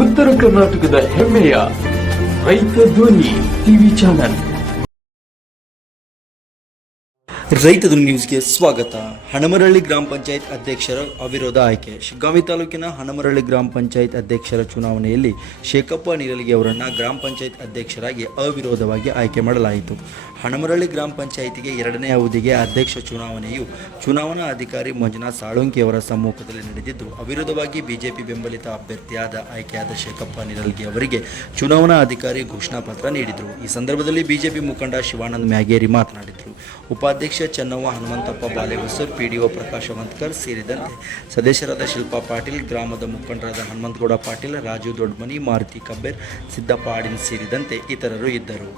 ಉತ್ತರ ಕರ್ನಾಟಕದ ಹೆಮ್ಮೆಯ ರೈತ ಧ್ವನಿ ಟಿವಿ ಚಾನಲ್. ರೈತ ಧ್ವನಿ ನ್ಯೂಸ್ಗೆ ಸ್ವಾಗತ. ಹಣಮರಳ್ಳಿ ಗ್ರಾಮ ಪಂಚಾಯತ್ ಅಧ್ಯಕ್ಷರ ಅವಿರೋಧ ಆಯ್ಕೆ. ಶಿಗ್ಗಾಂವಿ ತಾಲೂಕಿನ ಹಣಮರಳ್ಳಿ ಗ್ರಾಮ ಪಂಚಾಯತ್ ಅಧ್ಯಕ್ಷರ ಚುನಾವಣೆಯಲ್ಲಿ ಶೇಖಪ್ಪ ನೀರಲಿಗೆ ಅವರನ್ನು ಗ್ರಾಮ ಪಂಚಾಯತ್ ಅಧ್ಯಕ್ಷರಾಗಿ ಅವಿರೋಧವಾಗಿ ಆಯ್ಕೆ ಮಾಡಲಾಯಿತು. ಹಣಮರಳ್ಳಿ ಗ್ರಾಮ ಪಂಚಾಯಿತಿಗೆ ಎರಡನೇ ಅವಧಿಗೆ ಅಧ್ಯಕ್ಷ ಚುನಾವಣೆಯು ಚುನಾವಣಾ ಅಧಿಕಾರಿ ಮಂಜುನಾಥ್ ಸಾಳುಂಕಿ ಅವರ ಸಮ್ಮುಖದಲ್ಲಿ ನಡೆದಿದ್ದು, ಅವಿರೋಧವಾಗಿ ಬಿಜೆಪಿ ಬೆಂಬಲಿತ ಅಭ್ಯರ್ಥಿಯಾದ ಆಯ್ಕೆಯಾದ ಶೇಖಪ್ಪ ನೀರಲ್ಗಿ ಅವರಿಗೆ ಚುನಾವಣಾ ಅಧಿಕಾರಿ ಘೋಷಣಾ ಪತ್ರ ನೀಡಿದರು. ಈ ಸಂದರ್ಭದಲ್ಲಿ ಬಿಜೆಪಿ ಮುಖಂಡ ಶಿವಾನಂದ್ ಮ್ಯಾಗೇರಿ ಮಾತನಾಡಿದರು ಉಪಾಧ್ಯಕ್ಷ ಚೆನ್ನವ್ವ ಹನುಮಂತಪ್ಪ ಬಾಲೆಬಸರ್ ಪಿಡಿಒ ಪ್ರಕಾಶ್ ಅವಂತ್ಕರ್ ಸೇರಿದಂತೆ ಸದಸ್ಯರಾದ ಶಿಲ್ಪಾ ಪಾಟೀಲ್, ಗ್ರಾಮದ ಮುಖಂಡರಾದ ಹನುಮಂತಗೌಡ ಪಾಟೀಲ್, ರಾಜು ದೊಡ್ಮನಿ, ಮಾರುತಿ ಕಬ್ಬೇರ್, ಸಿದ್ದಪ್ಪ ಆಡಿನ್ ಸೇರಿದಂತೆ ಇತರರು ಇದ್ದರು.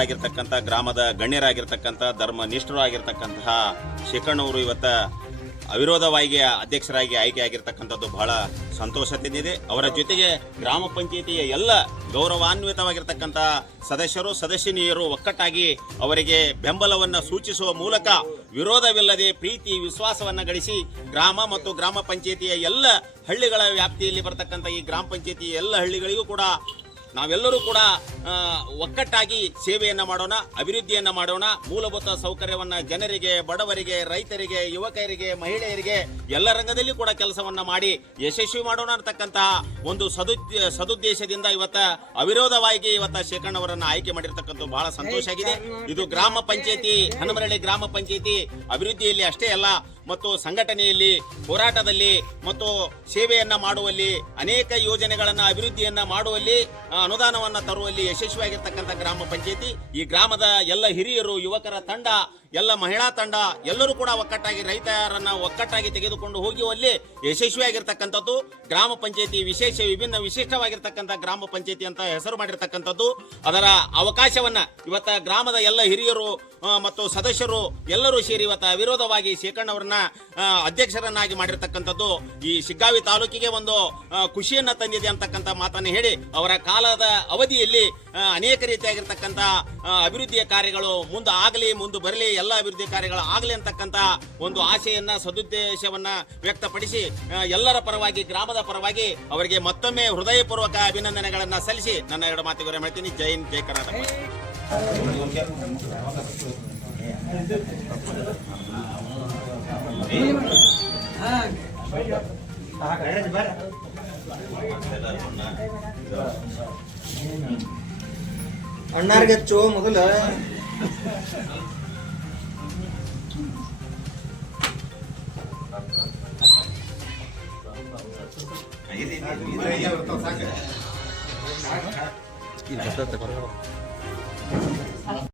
ಆಗಿರ್ತಕ್ಕಂಥ ಗ್ರಾಮದ ಗಣ್ಯರಾಗಿರ್ತಕ್ಕಂಥ ಧರ್ಮ ನಿಷ್ಠರು ಆಗಿರ್ತಕ್ಕಂತಹ ಶೇಖಣ್ಣವರು ಇವತ್ತ ಅವಿರೋಧವಾಗಿ ಅಧ್ಯಕ್ಷರಾಗಿ ಆಯ್ಕೆ ಆಗಿರ್ತಕ್ಕಂಥದ್ದು ಬಹಳ ಸಂತೋಷ ತಂದಿದೆ. ಅವರ ಜೊತೆಗೆ ಗ್ರಾಮ ಪಂಚಾಯಿತಿಯ ಎಲ್ಲ ಗೌರವಾನ್ವಿತವಾಗಿರ್ತಕ್ಕಂಥ ಸದಸ್ಯರು, ಸದಸ್ಯನೀಯರು ಒಕ್ಕಟ್ಟಾಗಿ ಅವರಿಗೆ ಬೆಂಬಲವನ್ನು ಸೂಚಿಸುವ ಮೂಲಕ ವಿರೋಧವಿಲ್ಲದೆ ಪ್ರೀತಿ, ವಿಶ್ವಾಸವನ್ನು ಗಳಿಸಿ ಗ್ರಾಮ ಮತ್ತು ಗ್ರಾಮ ಪಂಚಾಯಿತಿಯ ಎಲ್ಲ ಹಳ್ಳಿಗಳ ವ್ಯಾಪ್ತಿಯಲ್ಲಿ ಬರತಕ್ಕಂಥ ಈ ಗ್ರಾಮ ಪಂಚಾಯಿತಿ ಎಲ್ಲ ಹಳ್ಳಿಗಳಿಗೂ ಕೂಡ ನಾವೆಲ್ಲರೂ ಕೂಡ ಒಕ್ಕಟ್ಟಾಗಿ ಸೇವೆಯನ್ನ ಮಾಡೋಣ ಅಭಿವೃದ್ಧಿಯನ್ನ ಮಾಡೋಣ. ಮೂಲಭೂತ ಸೌಕರ್ಯವನ್ನ ಜನರಿಗೆ ಬಡವರಿಗೆ ರೈತರಿಗೆ ಯುವಕರಿಗೆ ಮಹಿಳೆಯರಿಗೆ ಎಲ್ಲ ರಂಗದಲ್ಲಿ ಕೂಡ ಕೆಲಸವನ್ನ ಮಾಡಿ ಯಶಸ್ವಿ ಮಾಡೋಣ ಅಂತಕ್ಕಂತಹ ಒಂದು ಸದುದ್ ಸದುದ್ದೇಶದಿಂದ ಇವತ್ತ ಅವಿರೋಧವಾಗಿ ಇವತ್ತ ಶೇಖರಣವರನ್ನ ಆಯ್ಕೆ ಮಾಡಿರ್ತಕ್ಕಂಥ ಬಹಳ ಸಂತೋಷ ಆಗಿದೆ. ಇದು ಗ್ರಾಮ ಪಂಚಾಯತಿ ಹನುಮರಳ್ಳಿ ಗ್ರಾಮ ಪಂಚಾಯತಿ ಅಭಿವೃದ್ಧಿಯಲ್ಲಿ ಅಷ್ಟೇ ಅಲ್ಲ ಮತ್ತು ಸಂಘಟನೆಯಲ್ಲಿ ಹೋರಾಟದಲ್ಲಿ ಮತ್ತು ಸೇವೆಯನ್ನ ಮಾಡುವಲ್ಲಿ ಅನೇಕ ಯೋಜನೆಗಳನ್ನ ಅಭಿವೃದ್ಧಿಯನ್ನ ಮಾಡುವಲ್ಲಿ ಅನುದಾನವನ್ನು ತರುವಲ್ಲಿ ಯಶಸ್ವಿಯಾಗಿರ್ತಕ್ಕಂಥ ಗ್ರಾಮ ಪಂಚಾಯತಿ. ಈ ಗ್ರಾಮದ ಎಲ್ಲ ಹಿರಿಯರು, ಯುವಕರ ತಂಡ, ಎಲ್ಲ ಮಹಿಳಾ ತಂಡ, ಎಲ್ಲರೂ ಕೂಡ ಒಕ್ಕಟ್ಟಾಗಿ ರೈತರನ್ನ ಒಕ್ಕಟ್ಟಾಗಿ ತೆಗೆದುಕೊಂಡು ಹೋಗುವಲ್ಲಿ ಯಶಸ್ವಿಯಾಗಿರ್ತಕ್ಕಂಥದ್ದು. ಗ್ರಾಮ ಪಂಚಾಯತಿ ವಿಶೇಷ, ವಿಭಿನ್ನ ವಿಶಿಷ್ಟವಾಗಿರ್ತಕ್ಕಂಥ ಗ್ರಾಮ ಪಂಚಾಯತಿ ಅಂತ ಹೆಸರು ಮಾಡಿರ್ತಕ್ಕಂಥದ್ದು. ಅದರ ಅವಕಾಶವನ್ನ ಇವತ್ತ ಗ್ರಾಮದ ಎಲ್ಲ ಹಿರಿಯರು ಮತ್ತು ಸದಸ್ಯರು ಎಲ್ಲರೂ ಸೇರಿ ಇವತ್ತ ಅವಿರೋಧವಾಗಿ ಶೇಖಣ್ಣವರನ್ನ ಅಧ್ಯಕ್ಷರನ್ನಾಗಿ ಮಾಡಿರ್ತಕ್ಕಂಥದ್ದು ಈ ಶಿಗ್ಗಾವಿ ತಾಲೂಕಿಗೆ ಒಂದು ಖುಷಿಯನ್ನು ತಂದಿದೆ ಅಂತಕ್ಕಂಥ ಮಾತನ್ನು ಹೇಳಿ ಅವರ ಕಾಲದ ಅವಧಿಯಲ್ಲಿ ಅನೇಕ ರೀತಿಯಾಗಿರ್ತಕ್ಕಂಥ ಅಭಿವೃದ್ಧಿಯ ಕಾರ್ಯಗಳು ಮುಂದೆ ಆಗಲಿ ಮುಂದೆ ಬರಲಿ, ಎಲ್ಲ ಅಭಿವೃದ್ಧಿ ಕಾರ್ಯಗಳು ಆಗಲಿ ಅಂತಕ್ಕಂಥ ಒಂದು ಆಶೆಯನ್ನ ಸದುದ್ದೇಶವನ್ನ ವ್ಯಕ್ತಪಡಿಸಿ ಎಲ್ಲರ ಪರವಾಗಿ, ಗ್ರಾಮದ ಪರವಾಗಿ ಅವರಿಗೆ ಮತ್ತೊಮ್ಮೆ ಹೃದಯಪೂರ್ವಕ ಅಭಿನಂದನೆಗಳನ್ನ ಸಲ್ಲಿಸಿ ನನ್ನ ಎರಡು ಮಾತುಗಳನ್ನು ಹೇಳ್ತೀನಿ. ಜೈನ್ ಜೈ ಅಣ್ಣಾರ್ಗೆ ಹಚ್ಚು ಮೊದಲ. はい。